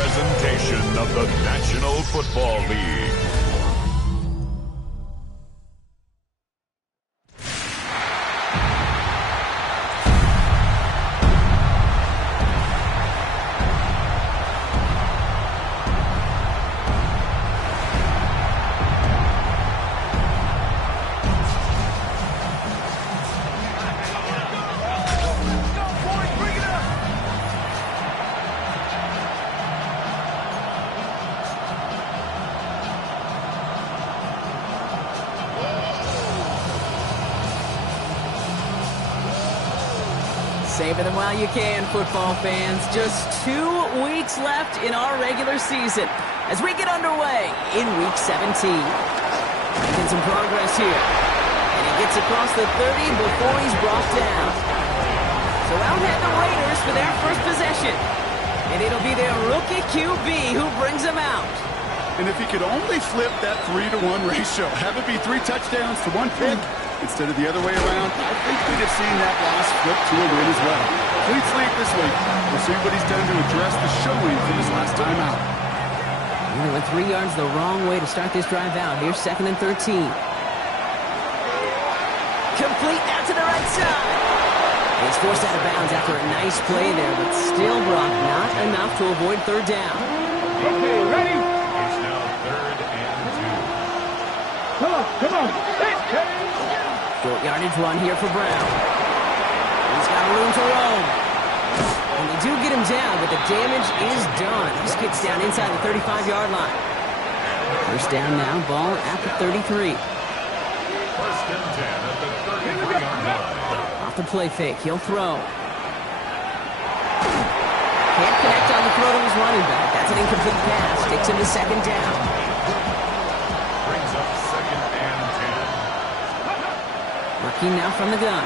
presentation of the National Football League. Savor them while you can, football fans. Just 2 weeks left in our regular season as we get underway in Week 17. Making some progress here. And he gets across the 30 before he's brought down. So out head the Raiders for their first possession. And it'll be their rookie QB who brings them out. And if he could only flip that 3-to-1 ratio, have it be 3 touchdowns to 1 pick, instead of the other way around, I think we'd have seen that loss flip to a win as well. Clean slate this week. We'll see what he's done to address the showing from his last time out. He went 3 yards the wrong way to start this drive out. Here's 2nd and 13. Complete out to the right side. He's forced out of bounds after a nice play there, but still brought not enough to avoid 3rd down. Okay, ready? It's now 3rd and 2. Come on. Short yardage run here for Brown. He's got room to roam. And they do get him down, but the damage is done. He skips down inside the 35-yard line. 1st down now, ball at the 33. 1st and 10 at the 33-yard line. Off the play fake, he'll throw. Can't connect on the throw to his running back. That's an incomplete pass. Takes him to 2nd down. Brings up 2nd and 10. Working now from the gun.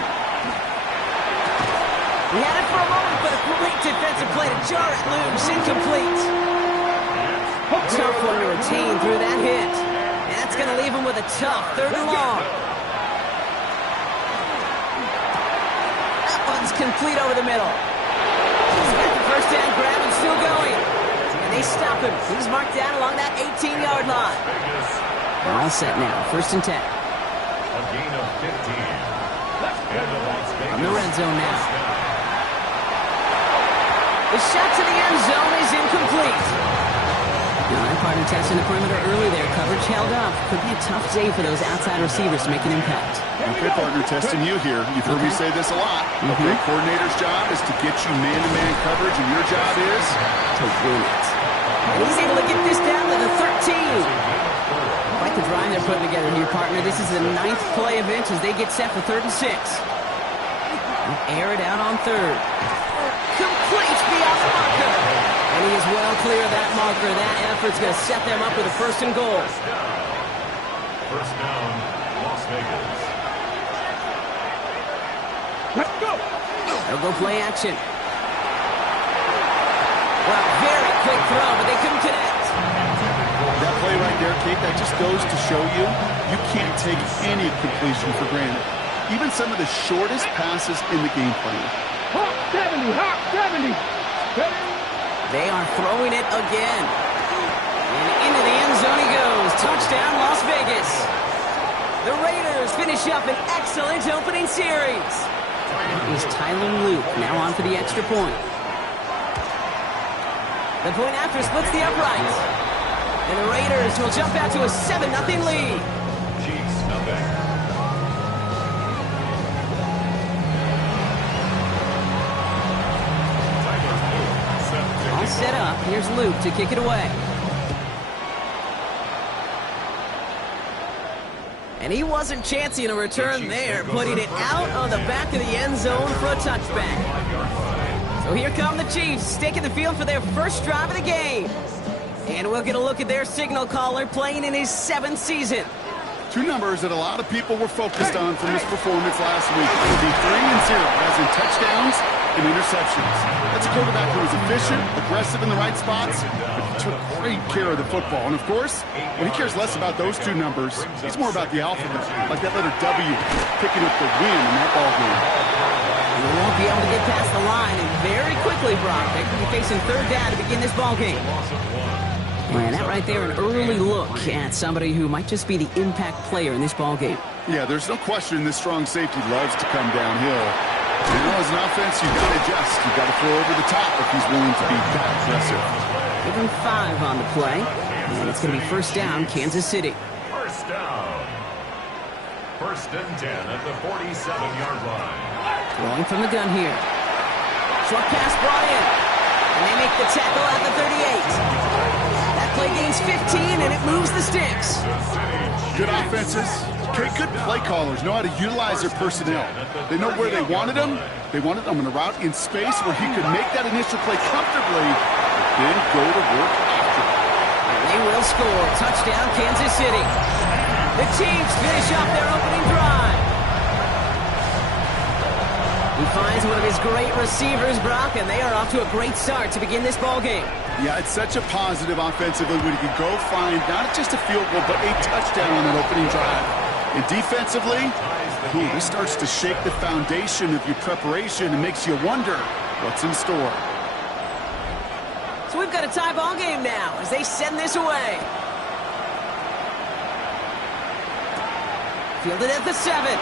We had it for a moment, but a great defensive play to jar it loose. Incomplete. Tough one to retain through that hit. And that's going to leave him with a tough 3rd and long. That one's complete over the middle. He's got the 1st down grab and still going. And they stop him. He's marked down along that 18-yard line. They're all set now. 1st and 10. A gain of 15. From the red zone now. The shot to the end zone is incomplete. Partner testing the perimeter early there. Coverage held up. Could be a tough day for those outside receivers to make an impact. Okay, partner, testing you here. You've heard me say this a lot. A great coordinator's job is to get you man-to-man coverage, and your job is to win it. And he's able to get this down to the 13. Quite the drive they're putting together here, partner. This is the 9th play of inch as they get set for 3rd and 6. Air it out on 3rd. Complete beyond the marker. And he is well clear of that marker. That effort's going to set them up with a 1st and goal. First down, Las Vegas. Let's go. They'll go play action. Well, very quick throw, but they couldn't connect. that play right there, Kate. That just goes to show you can't take any completion for granted. Even some of the shortest passes in the game plan. Hawk 70, Hawk 70. They are throwing it again. And into the end zone he goes. Touchdown, Las Vegas. The Raiders finish up an excellent opening series. That is Tyler Luke now on for the extra point. The point after splits the uprights. And the Raiders will jump out to a 7-0 lead. Chiefs, nothing. All set up. Here's Luke to kick it away. And he wasn't chancing a return there, putting it out on the back of the end zone for a touchback. So here come the Chiefs, taking the field for their first drive of the game. And we'll get a look at their signal caller playing in his 7th season. Two numbers that a lot of people were focused on from his performance last week. It would be 3 and 0, as in touchdowns and interceptions. That's a quarterback who was efficient, aggressive in the right spots, but he took great care of the football. And of course, when he cares less about those two numbers, he's more about the alphabet, like that letter W, picking up the win in that ball game. They won't be able to get past the line, and very quickly, Brock, they could be facing third down to begin this ballgame. And that right there, an early look at somebody who might just be the impact player in this ballgame. Yeah, there's no question this strong safety loves to come downhill. You know, as an offense, you've got to adjust. You've got to throw over the top if he's willing to be that aggressive. Give him 5 on the play, and it's going to be first down, Kansas City. First down. First and 10 at the 47-yard line. Throwing from the gun here. Short pass brought in, and they make the tackle at the 38. That play gains 15, and it moves the sticks. Good offenses. Okay, good play callers know how to utilize their personnel. They know where they wanted him. They wanted him in a route in space where he could make that initial play comfortably, then go to work after. And they will score. Touchdown, Kansas City. The Chiefs finish off their opening drive. He finds one of his great receivers, Brock, and they are off to a great start to begin this ball game. Yeah, it's such a positive offensively when you can go find not just a field goal, but a touchdown on that opening drive. And defensively, this starts to shake the foundation of your preparation and makes you wonder what's in store. So we've got a tie ball game now as they send this away. Fielded at the 7.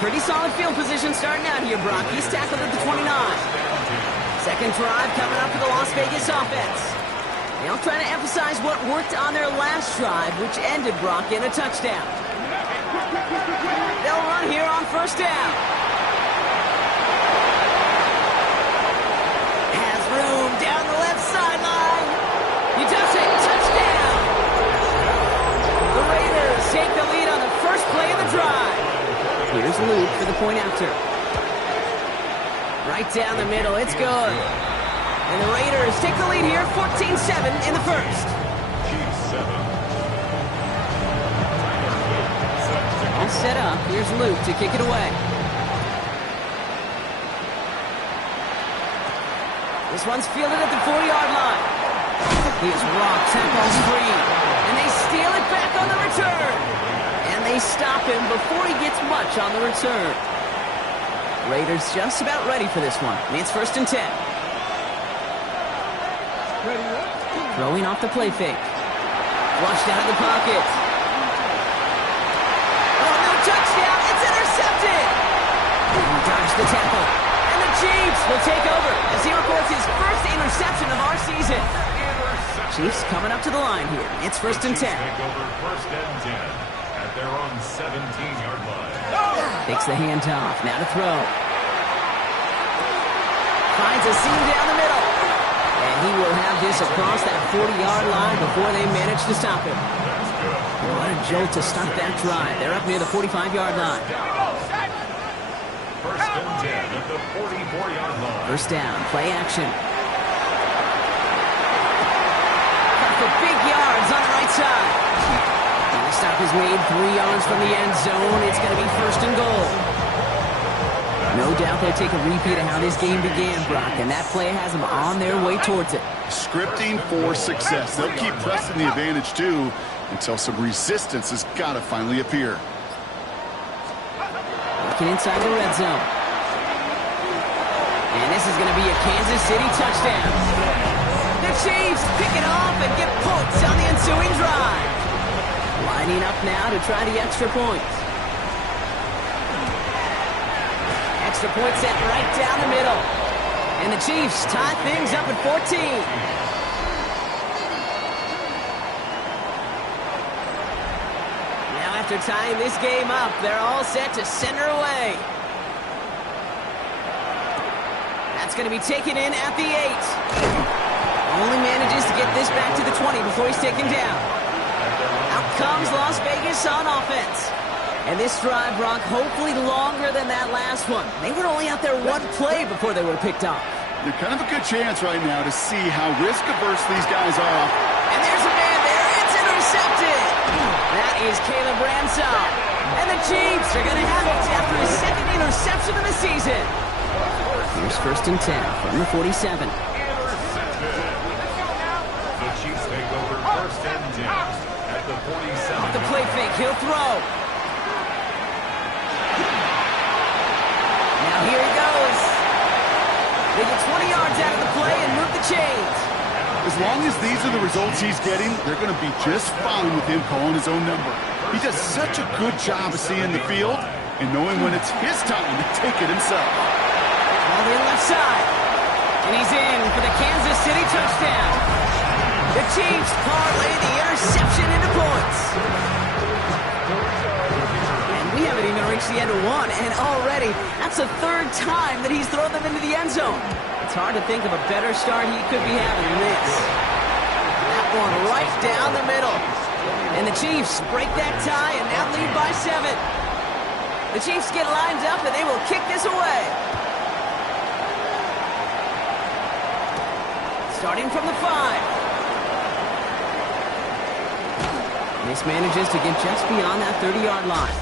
Pretty solid field position starting out here, Brock. He's tackled at the 29. Second drive coming up for the Las Vegas offense. They'll try to emphasize what worked on their last drive, which ended, Brock, in a touchdown. They'll run here on first down. Has room down the left sideline. He does it. Touchdown. The Raiders take the lead on the first play of the drive. Here's Luke for the point after. Right down the middle. It's good. And the Raiders take the lead here, 14-7 in the first. All set up. Here's Luke to kick it away. This one's fielded at the 40-yard line. Here's Rock, tackles free. And they steal it back on the return. And they stop him before he gets much on the return. Raiders just about ready for this one. It's first and 10. Throwing off the play fake. Flushed out of the pocket. Oh, no touchdown. It's intercepted. He dodged the tackle. And the Chiefs will take over as he records his first interception of our season. Chiefs coming up to the line here. It's first and 10. Take over first and 10 at their own 17-yard line. Takes the handoff. Now to throw. Finds a seam down the middle. And he will have this across that 40-yard line before they manage to stop him. What a jolt to start that drive. They're up near the 45-yard line. First and 10 at the 44-yard line. First down. Play action. Cut for big yards on the right side. And the stop is made 3 yards from the end zone. It's going to be first and goal. No doubt they'll take a repeat of how this game began, Brock, and that play has them on their way towards it. Scripting for success. They'll keep pressing the advantage, too, until some resistance has got to finally appear. Looking inside the red zone. And this is going to be a Kansas City touchdown. The Chiefs pick it off and get points on the ensuing drive. Lining up now to try the extra points. Extra point set right down the middle. And the Chiefs tie things up at 14. Now after tying this game up, they're all set to send her away. That's going to be taken in at the 8. Only manages to get this back to the 20 before he's taken down. Out comes Las Vegas on offense. And this drive, Brock, hopefully longer than that last one. They were only out there one play before they were picked off. They're kind of a good chance right now to see how risk-averse these guys are. And there's a man there. It's intercepted. That is Caleb Ramsell. And the Chiefs are going to have it after his second interception of the season. Here's first and 10 from the 47. The Chiefs take over first and 10 at the 47. Off the play fake, he'll throw. Here he goes. They get 20 yards out of the play and move the chains. As long as these are the results he's getting, they're going to be just fine with him calling his own number. He does such a good job of seeing the field and knowing when it's his time to take it himself. On the left side. And he's in for the Kansas City touchdown. The Chiefs parlay the interception into points. And we haven't even reached the end of one, and already that's the third time that he's thrown them into the end zone. It's hard to think of a better start he could be having than this. That one right down the middle. And the Chiefs break that tie and now lead by 7. The Chiefs get lined up and they will kick this away. Starting from the 5. This manages to get just beyond that 30-yard line.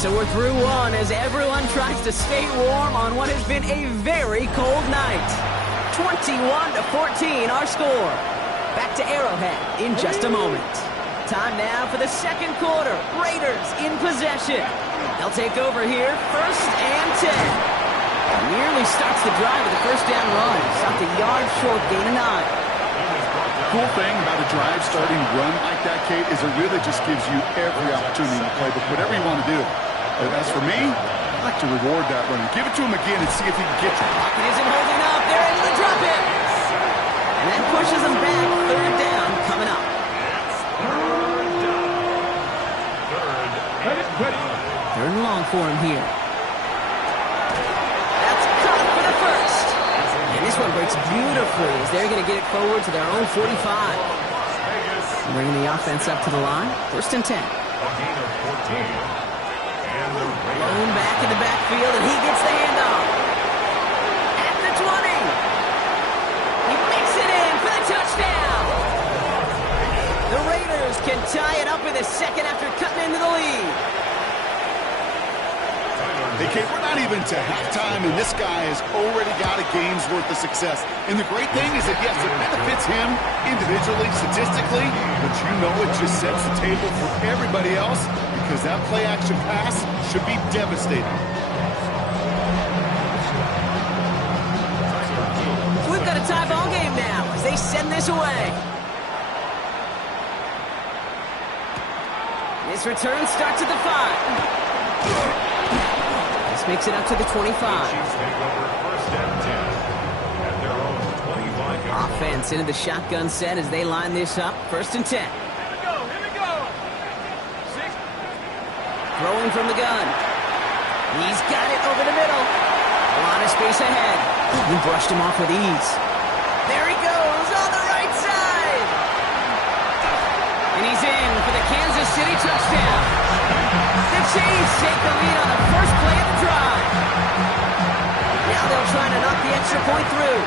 So we're through one as everyone tries to stay warm on what has been a very cold night. 21-14 our score. Back to Arrowhead in just a moment. Time now for the second quarter. Raiders in possession. They'll take over here, 1st and 10. Nearly starts the drive with a first down run. Stopped a yard short, gain of 9. Cool thing about a drive starting run like that, Kate, is it really just gives you every opportunity to play whatever you want to do. As for me, I'd like to reward that runner. Give it to him again and see if he can get you. Pocket isn't holding up. They're able to drop it. And that pushes them back. 3rd down coming up. Third and long for him here. That's caught for the first. And this one breaks beautifully as they're going to get it forward to their own 45. Bringing the offense up to the line. 1st and 10. Blown back in the backfield, and he gets the handoff. At the 20. He makes it in for the touchdown. The Raiders can tie it up in the second after cutting into the lead. Hey, Kate, we're not even to halftime, and this guy has already got a game's worth of success. And the great thing is that, yes, it benefits him individually, statistically, but you know it just sets the table for everybody else because that play-action pass should be devastating. We've got a tie ball game now as they send this away. This return starts at the 5. This makes it up to the 25. Offense into the shotgun set as they line this up. 1st and 10. Here we go. 6. Throwing from the gun. He's got it over the middle. A lot of space ahead. He brushed him off with ease. There he goes on the right side. And he's in for the Kansas City touchdown. The Chiefs take the lead on the first play of the drive. Now they'll try to knock the extra point through.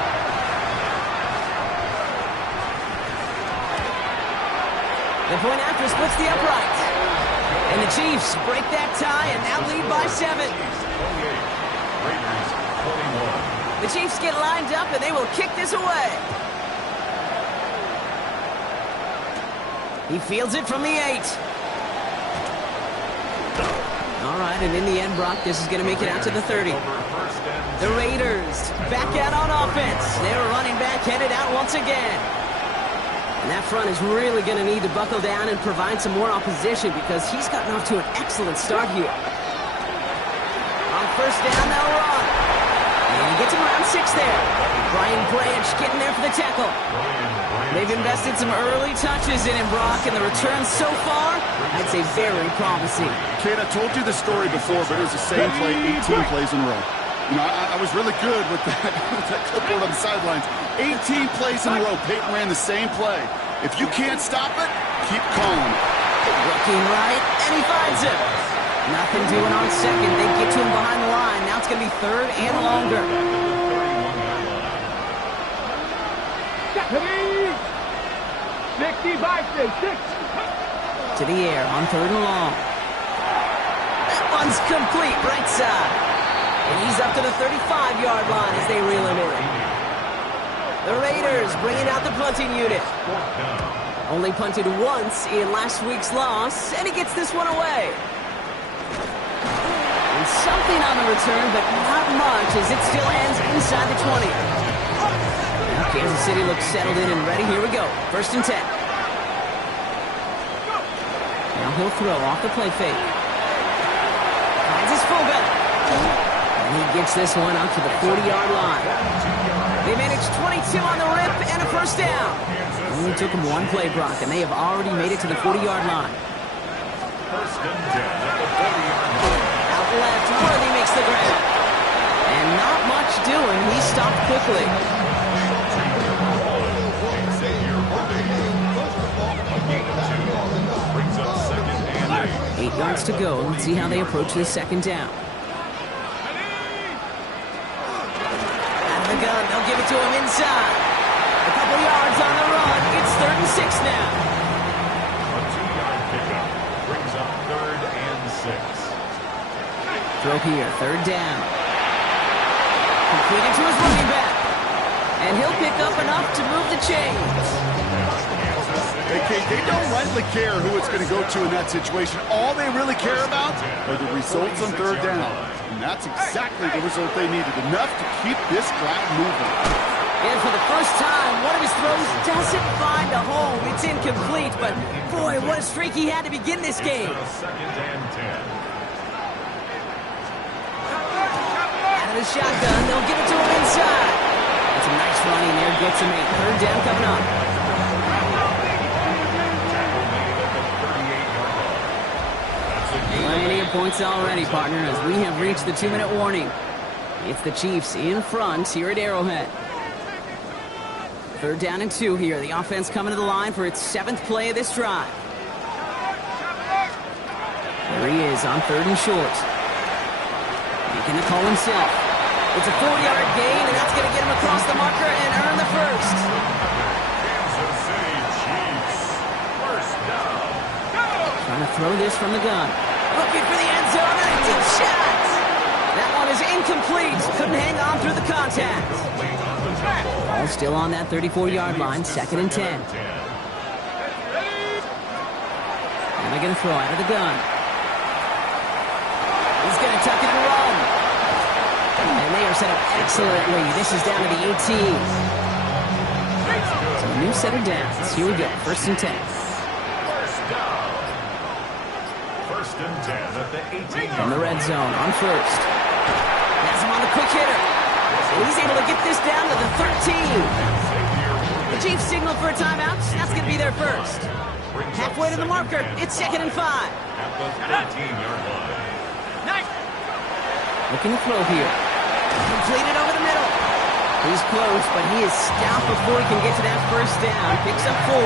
The point after splits the upright. And the Chiefs break that tie and now lead by 7. The Chiefs get lined up and they will kick this away. He fields it from the 8. All right, and in the end, Brock, this is going to make it out to the 30. The Raiders back out on offense. They're running back headed out once again. And that front is really going to need to buckle down and provide some more opposition because he's gotten off to an excellent start here. On 1st down, they'll run. And he gets him around 6 there. Brian Branch getting there for the tackle. They've invested some early touches in him, Brock, and the returns so far, I'd say very promising. Kate, I told you this story before, but it was the same play 18 plays in a row. You know, I was really good with that clipboard on the sidelines. 18 plays in a row. Peyton ran the same play. If you can't stop it, keep calm. Looking right, and he finds him. Nothing doing on 2nd. They get to him behind the line. Now it's going to be 3rd and longer. 65-6. To the air on 3rd and long. That one's complete, right side. And he's up to the 35-yard line as they reel him in. The Raiders bringing out the punting unit. Only punted once in last week's loss, and he gets this one away. And something on the return, but not much as it still ends inside the 20. Now Kansas City looks settled in and ready. Here we go. 1st and 10. Now he'll throw off the play fake. Finds his fullback. And he gets this one out to the 40-yard line. They managed 22 on the rip and a 1st down. Only took them one play, Brock, and they have already made it to the 40-yard line. 1st and 10 at the 40-yard line. Out left, Worthy makes the grab. And not much doing. He stopped quickly. Brings up 2nd and 8. 8 yards to go. Let's see how they approach this 2nd down. Out of the gun, they'll give it to him inside. A couple yards on the run. It's 3rd and 6 now. A 2-yard pickup brings up 3rd and 6. Throw here, 3rd down. Completed to his running back. And he'll pick up enough to move the chains. They don't rightly care who it's going to go to in that situation. All they really care about are the results on 3rd down. And that's exactly the result they needed. Enough to keep this drive moving. And for the first time, one of his throws doesn't find a home. It's incomplete, but boy, what a streak he had to begin this game. 2nd and 10. Out of the shotgun, they'll give it to him inside. It's a nice running there, gets him 8. 3rd down coming up. Plenty of points already, partner, as we have reached the 2-minute warning. It's the Chiefs in front here at Arrowhead. 3rd down and 2 here. The offense coming to the line for its 7th play of this drive. There he is on 3rd and short. Making the call himself. It's a 4-yard gain, and that's going to get him across the marker and earn the 1st. Kansas City Chiefs. 1st down. Trying to throw this from the gun. Looking for the end zone, and a deep shot. That one is incomplete. Couldn't hang on through the contact. Ball still on that 34-yard line, 2nd and 10. And they're going to throw out of the gun. He's going to tuck it and run. And they are set up excellently. This is down to the 18. So a new set of downs. Here we go, 1st and 10. 1st down. 1st and 10 at the 18. From the red zone on 1st. Has him on the quick hitter. And he's able to get this down to the 13. The Chiefs signal for a timeout. That's going to be their 1st. Halfway to the marker. It's 2nd and 5. At the 13-yard line. Looking to throw here. Completed over the middle. He's close, but he is stopped before he can get to that 1st down. Picks up 4.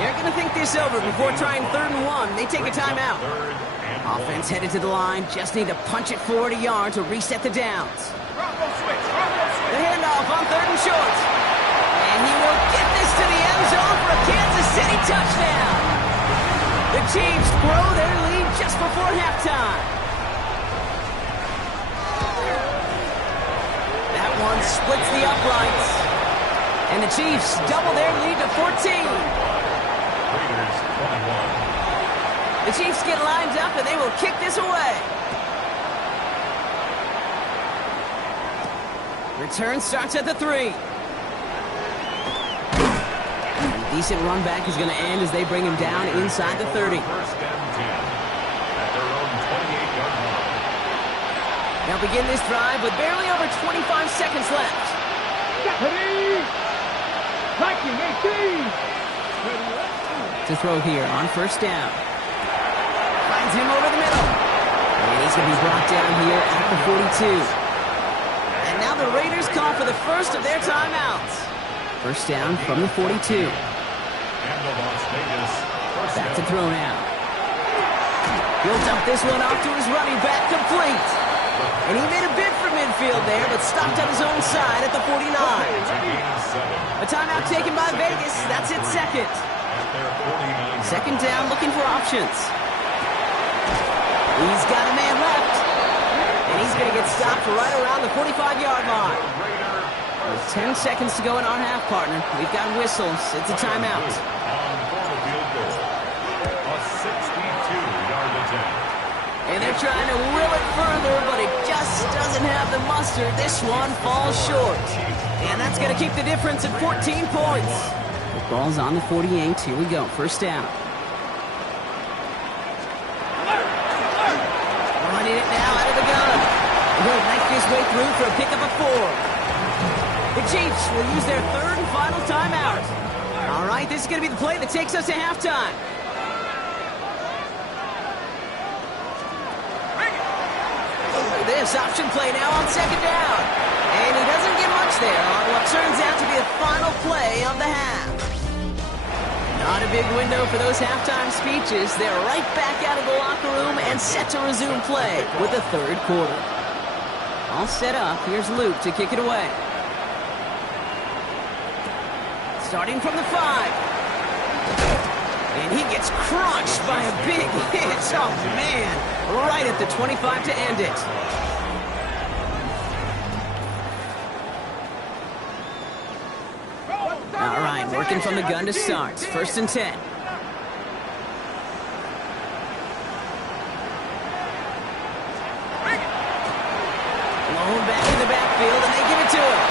They're going to think this over before trying 3rd and 1. They take a timeout. Offense headed to the line. Just need to punch it forward a yard to reset the downs. The handoff on 3rd and short. And he will get this to the end zone for a Kansas City touchdown. The Chiefs grow their lead just before halftime. That one splits the uprights. And the Chiefs double their lead to 14. Raiders 21. The Chiefs get lined up and they will kick this away. Return starts at the 3. Decent run back is going to end as they bring him down inside the 30. 1st and 10 at their own 28-yard line. They'll begin this drive with barely over 25 seconds left. To throw here on 1st down. Finds him over the middle. And he's going to be brought down here at the 42. And now the Raiders call for the 1st of their timeouts. 1st down from the 42. And the Las Vegas first Back to down. throw now. He'll dump this one off to his running back, complete. And he made a bid for midfield there, but stopped on his own side at the 49. A timeout taken by Vegas. That's its 2nd. At their 49. 2nd down, looking for options. He's got a man left. And he's going to get stopped right around the 45-yard line. With 10 seconds to go in our half, partner. We've got whistles. It's a timeout. On for the field goal. A 62-yard attempt. And They're trying to will it further, but it just doesn't have the mustard. This one falls short. And that's going to keep the difference at 14 points. The ball's on the 48. Here we go. First down. Running it now out of the gun. He'll knife his way through for a pickup of 4. The Chiefs will use their third and final timeout. All right, this is going to be the play that takes us to halftime. This option play now on second down. And he doesn't get much there on what turns out to be the final play of the half. Not a big window for those halftime speeches. They're right back out of the locker room and set to resume play with the third quarter. All set up. Here's Luke to kick it away. Starting from the 5. And he gets crunched by a big hit. Oh, man. Right at the 25 to end it. All right, working from the gun to start. First and 10. Blown back in the backfield, and they give it to him.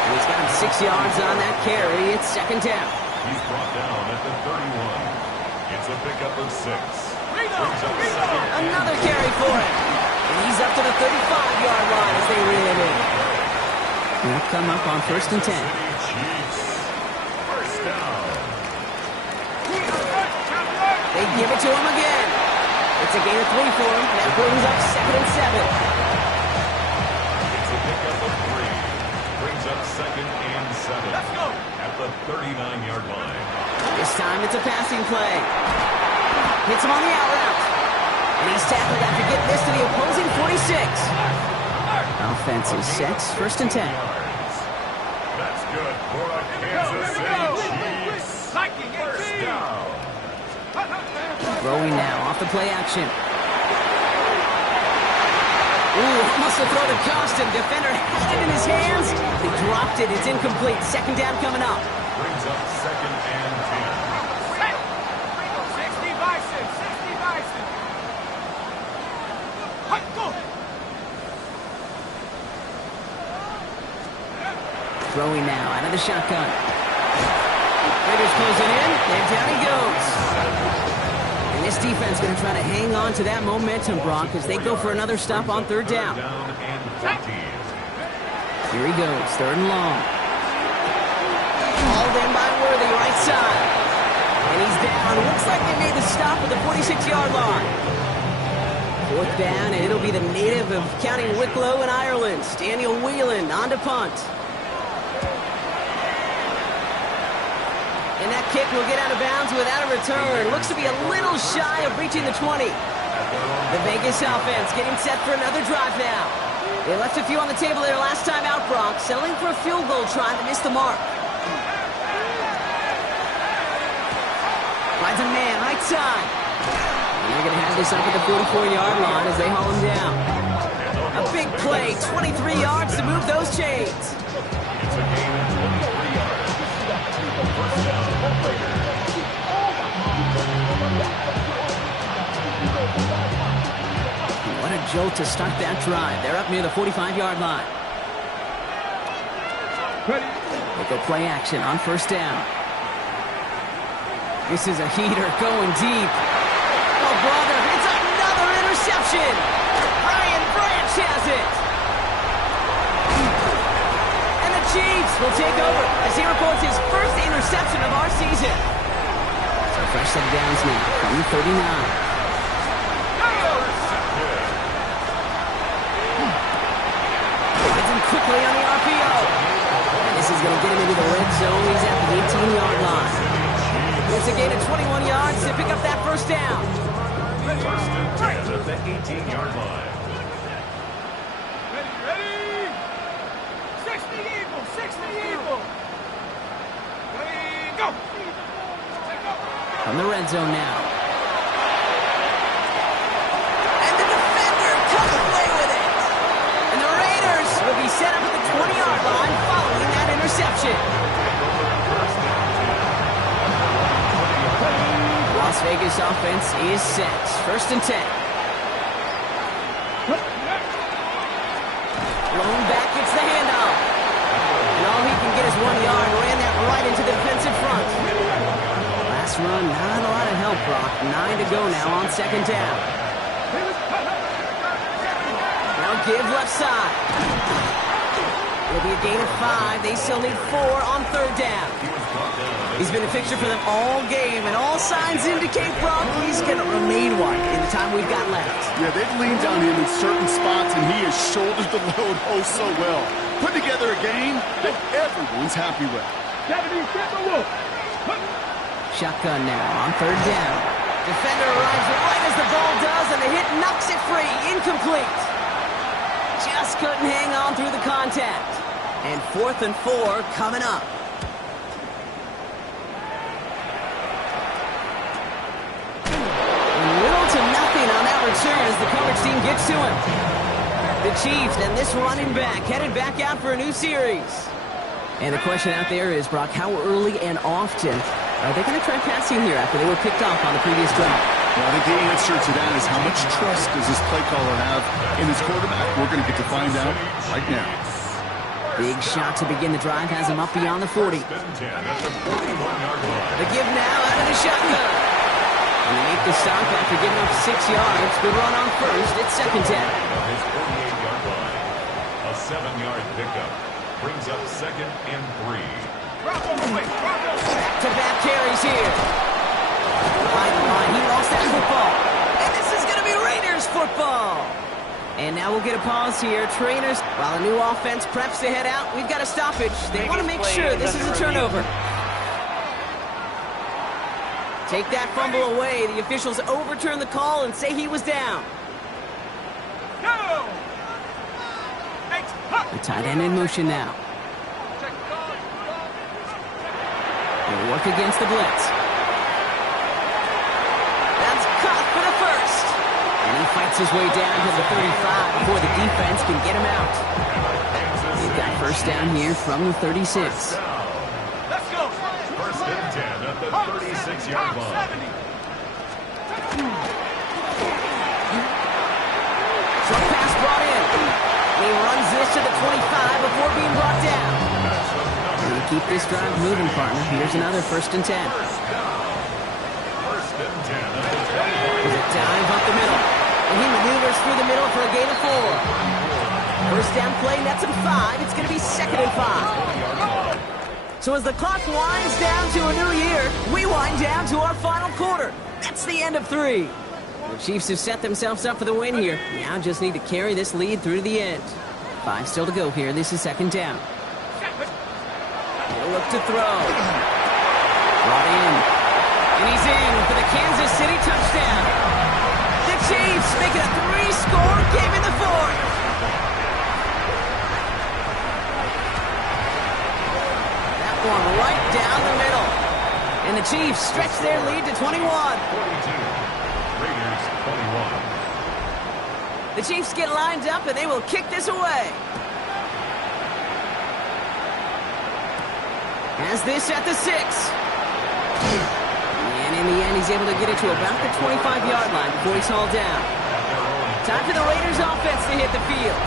And he's got him 6 yards on that carry. It's second down. He's brought down at the 31. It's a pickup of 6. Another carry for him. And he's up to the 35-yard line as they reel him in. They'll come up on first and 10. First down. They give it to him again. It's a gain of 3 for him. That brings up second and 7. It's a pickup of 3. Brings up second and 7. Let's go. At the 39-yard line. This time it's a passing play. Hits him on the out route. And he's tackled after getting this to the opposing 46. Offense is set. First and 10. That's good for a Kansas City Chiefs. First down. Throwing now off the play action. Ooh, almost a throw that cost him. Defender had it in his hands. He dropped it. It's incomplete. Second down coming up. Brings up second and 10. 60 Bison, 60 Bison. Go. Throwing now out of the shotgun. Raiders closing in, and down he goes. And this defense going to try to hang on to that momentum, Brock, as they go for another stop on third down. Here he goes, third and long. Hauled in by Worthy, right side. And he's down. Looks like they made the stop at the 46-yard line. Fourth down, and it'll be the native of County Wicklow in Ireland, Daniel Whelan, on to punt. And that kick will get out of bounds without a return. Looks to be a little shy of reaching the 20. The Vegas offense getting set for another drive now. They left a few on the table their last time out, Brock, settling for a field goal try to miss the mark. Finds a man, right side. And they're going to have this up at the 44-yard line as they haul him down. A big play, 23 yards to move those chains. It's a gain of 23 yards. First down, Raiders. What a jolt to start that drive. They're up near the 45-yard line. They go play action on first down. This is a heater going deep. Oh, brother, it's another interception. Brian Branch has it. And the Chiefs will take over as he records his first interception of our season. So fresh set of downs now from the 39. Quickly on the RPO. And this is going to get him into the red zone. He's at the 18-yard line. It's a gain of 21 yards to pick up that first down. First and 10 at the 18-yard line. Ready? 60 Eagle, 60 Eagle. Ready, go. From the red zone now. And the defender comes away with it. And the Raiders will be set up at the 20-yard line following that interception. Las Vegas offense is set. First and 10. this run, not a lot of help, Brock. 9 to go now on second down. Now give left side. It'll be a gain of 5. They still need 4 on third down. He's been a fixture for them all game, and all signs indicate, Brock, he's going to remain one in the time we've got left. Yeah, they've leaned on him in certain spots, and he has shouldered the load oh so well. Put together a game that everyone's happy with. Shotgun now on third down. Defender arrives right as the ball does, and the hit knocks it free. Incomplete. Just couldn't hang on through the contact. And 4th and 4 coming up. Little to nothing on that return as the coverage team gets to him. The Chiefs and this running back headed back out for a new series. And the question out there is, Brock, how early and often are they going to try passing here after they were picked off on the previous drive? Well, I think the answer to that is how much trust does this play caller have in his quarterback? We're going to get to find out right now. Big shot to begin the drive has him up beyond the 40. The give now out of the shotgun. And they make the stop after giving up 6 yards. Good run on first. It's second down. His 48-yard line. A 7-yard pickup brings up 2nd and 3. Back-to-back carries here. Behind the line, he lost that football. And this is going to be Raiders football. And now we'll get a pause here. Trainers, while the new offense preps to head out, we've got a stoppage. They want to make sure this is a turnover. Take that fumble away. The officials overturn the call and say he was down. The tight end in motion now. They'll work against the blitz. That's caught for the first. And he fights his way down to the 35 before the defense can get him out. They've got first down here from the 36. Let's go. 1st and 10 at the 36-yard line. Short pass brought in. He runs this to the 25 before being brought down. And to keep this drive moving, partner, here's another 1st and 10. 1st and 10 at the 25. There's a dive up the middle. And he maneuvers through the middle for a gain of 4. First down play, nets him 5. It's going to be 2nd and 5. So as the clock winds down to a new year, we wind down to our final quarter. That's the end of 3. The Chiefs have set themselves up for the win here. Now just need to carry this lead through to the end. 5 still to go here. This is 2nd down. He'll look to throw. Brought in. And he's in for the Kansas City touchdown. The Chiefs make it a 3-score game in the 4th. That one right down the middle. And the Chiefs stretch their lead to 21. 42. Raiders 21. The Chiefs get lined up and they will kick this away. Has this at the 6. And in the end, he's able to get it to about the 25-yard line before he's hauled down. Time for the Raiders offense to hit the field.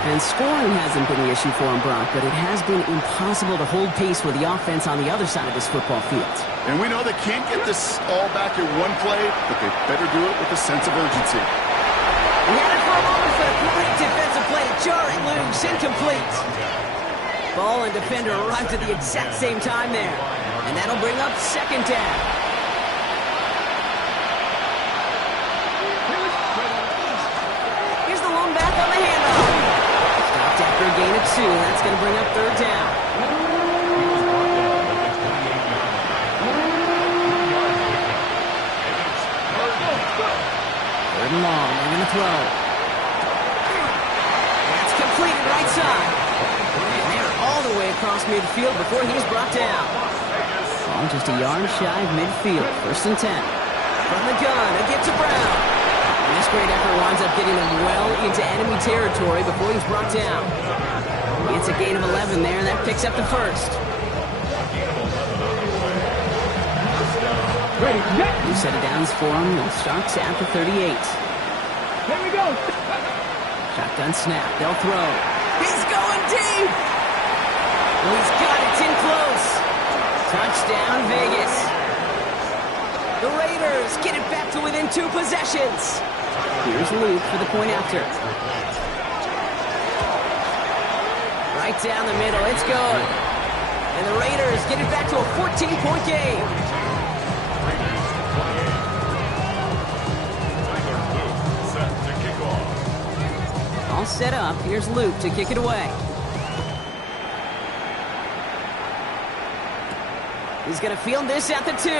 And scoring hasn't been the issue for him, Brock, but it has been impossible to hold pace with the offense on the other side of this football field. And we know they can't get this all back in one play, but they better do it with a sense of urgency. He had it for a moment, but a great defensive play. Jarring loose, incomplete. Ball and defender arrived at the exact same time there. And that'll bring up 2nd down. Here's the lone back on the handoff. Stopped after a gain of 2. That's going to bring up 3rd down. Third and long. They're going to throw. That's completed right side. And they're all the way across midfield before he's brought down. Ball just a yard shy of midfield. 1st and 10. From the gun, a get to Brown. And this great effort winds up getting him well into enemy territory before he's brought down. It's a gain of 11 there, and that picks up the 1st. New set of downs for him. It starts at the 38. Here we go. Shotgun snap. They'll throw. He's going deep. He's got it. It's in close. Touchdown, Vegas. The Raiders get it back to within 2 possessions. Here's Luke for the point after. Right down the middle, it's good. And the Raiders get it back to a 14-point game. All set up. Here's Luke to kick it away. He's going to field this at the 2.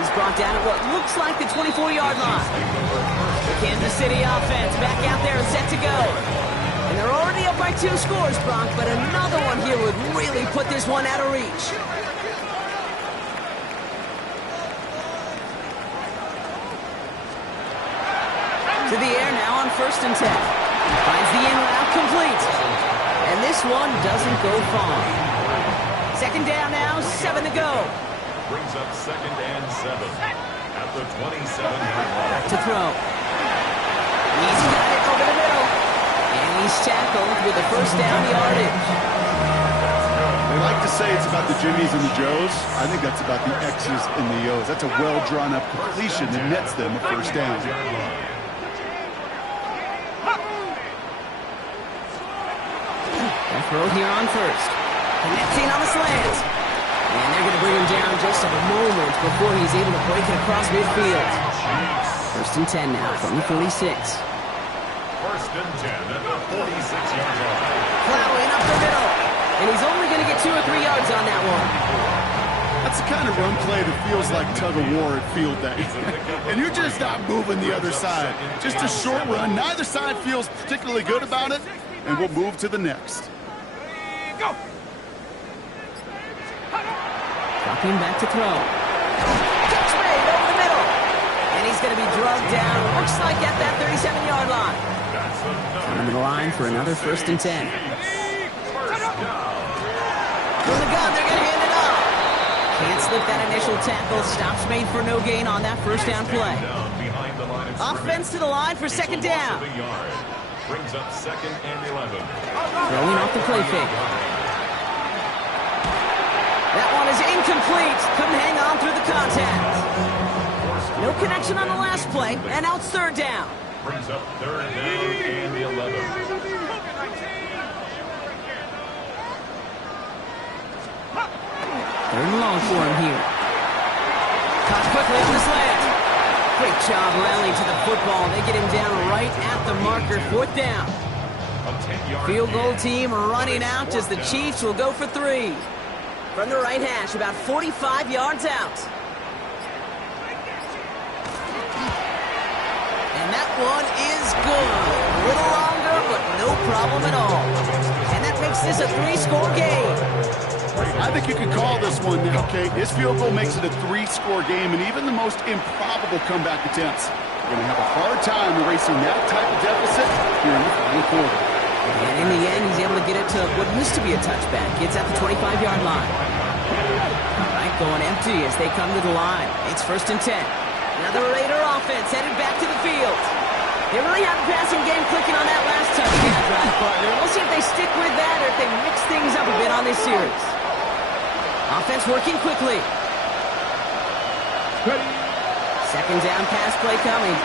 He's brought down at what looks like the 24-yard line. The Kansas City offense back out there and set to go. And they're already up by 2 scores, Bronk, but another one here would really put this one out of reach. To the air now on 1st and 10. Finds the in route complete. And this one doesn't go far. 2nd down now, 7 to go. Brings up 2nd and 7 at the 27-yard line. Back to throw. He's got it over the middle. And he's tackled with the 1st down yardage. They like to say it's about the Jimmies and the Joes. I think that's about the X's and the O's. That's a well-drawn-up completion that nets them a 1st down. Throw here on 1st. Connecting on the slant. And they're going to bring him down just a moment before he's able to break it across midfield. 1st and 10 now from the 46. 1st and 10 at the 46-yard line. Plowing up the middle. And he's only going to get 2 or 3 yards on that one. That's the kind of run play that feels like tug-of-war at field day. And you're just not moving the other side. Just a short run. Neither side feels particularly good about it. And we'll move to the next. Go! Dropping back to throw. Catch made over the middle. And he's going to be drugged down. Looks like at that 37-yard line. Coming to the line for another 1st and 10. From the gun, they're going to hand it off. Can't slip that initial tackle. Stops made for no gain on that 1st down play. Offense to the line for 2nd down. Brings up 2nd and 11. Throwing off the play fake. That one is incomplete. Couldn't hang on through the contact. No connection on the last play, and now it's 3rd down. Brings up 3rd down and 11. 3rd and long for him here. Caught quickly on the slant. Great job rallying to the football. They get him down right at the marker. 4th down. Field goal team running out as the Chiefs will go for 3. From the right hash, about 45 yards out. And that one is good. A little longer, but no problem at all. And that makes this a 3-score game. I think you can call this one now, Kate. This field goal makes it a 3-score game, and even the most improbable comeback attempts are going to have a hard time erasing that type of deficit here in the final quarter. And in the end, he's able to get it to what used to be a touchback. Gets at the 25-yard line. All right, going empty as they come to the line. It's 1st and 10. Another Raider offense headed back to the field. They really have a passing game clicking on that last touchdown drive, partner. We'll see if they stick with that or if they mix things up a bit on this series. Offense working quickly. Ready. 2nd down pass play coming.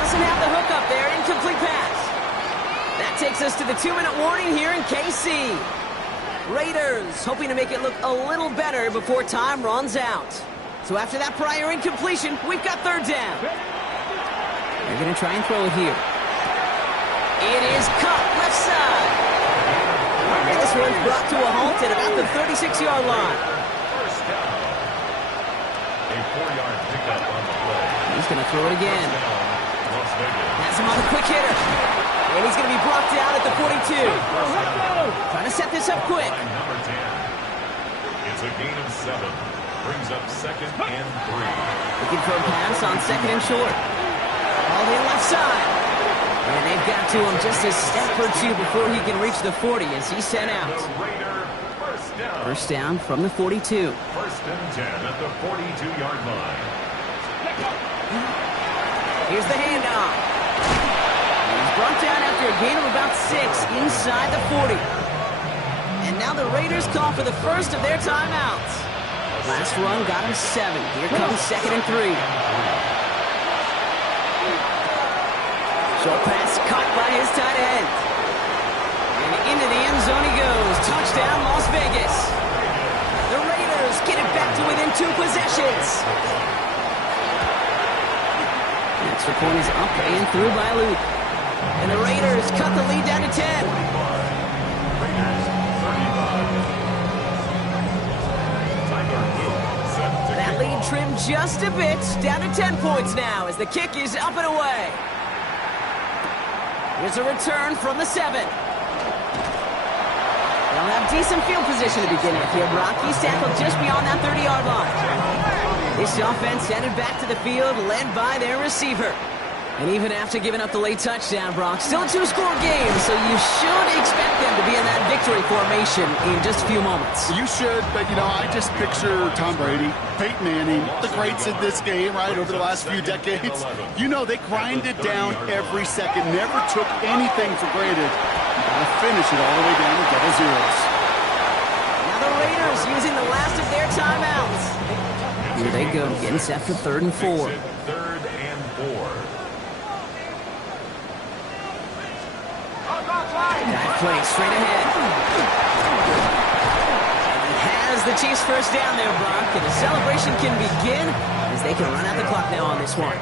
Doesn't have the hook up there. Incomplete pass. That takes us to the 2-minute warning here in KC. Raiders hoping to make it look a little better before time runs out. So after that prior incompletion, we've got 3rd down. They're going to try and throw it here. It is cut left side. And this one's brought to a halt at about the 36-yard line. First down. A 4-yard pickup on the play. He's going to throw it again. Las Vegas. Has him on a quick hitter. And he's going to be brought down at the 42. Trying to set this up quick. Number 10. It's a gain of 7. Brings up 2nd and 3. Looking for a pass on 2nd and short. All the left side. And they've got to him just a step or 2 before he can reach the 40 as he's sent out. The Raider first down. First down from the 42. 1st and 10 at the 42-yard line. Here's the handoff. He's brought down after a gain of about 6 inside the 40. And now the Raiders call for the first of their timeouts. Last run got him 7. Here comes 2nd and 3. Short pass caught by his tight end. And into the end zone he goes. Touchdown, Las Vegas. The Raiders get it back to within 2 possessions. The extra point is up and through by Luke. And the Raiders cut the lead down to 10. That lead trimmed just a bit. Down to 10 points now as the kick is up and away. Here's a return from the 7. They'll have decent field position to begin with here. Brock, he's tackled just beyond that 30-yard line. This offense headed back to the field, led by their receiver. And even after giving up the late touchdown, Brock, still a 2-score game, so you should expect them to be in that victory formation in just a few moments. You should, but, I just picture Tom Brady, Peyton Manning, the greats in this game, right, over the last few decades. They grinded down every second, never took anything for granted. You got to finish it all the way down to double zeros. Now the Raiders using the last of their timeouts. Here they go, getting set for 3rd and 4. 3rd and 4. That play straight ahead. He has the Chiefs first down there, Brock, and the celebration can begin as they can run out the clock now on this one.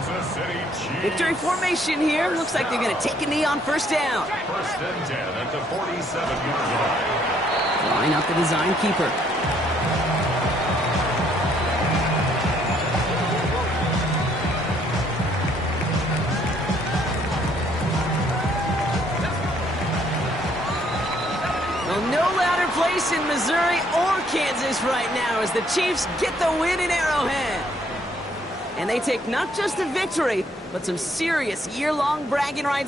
Victory formation here. Looks like they're going to take a knee on first down. 1st and 10 at the 47-yard line. Line up the design keeper. No louder place in Missouri or Kansas right now as the Chiefs get the win in Arrowhead. And they take not just the victory, but some serious year-long bragging rights.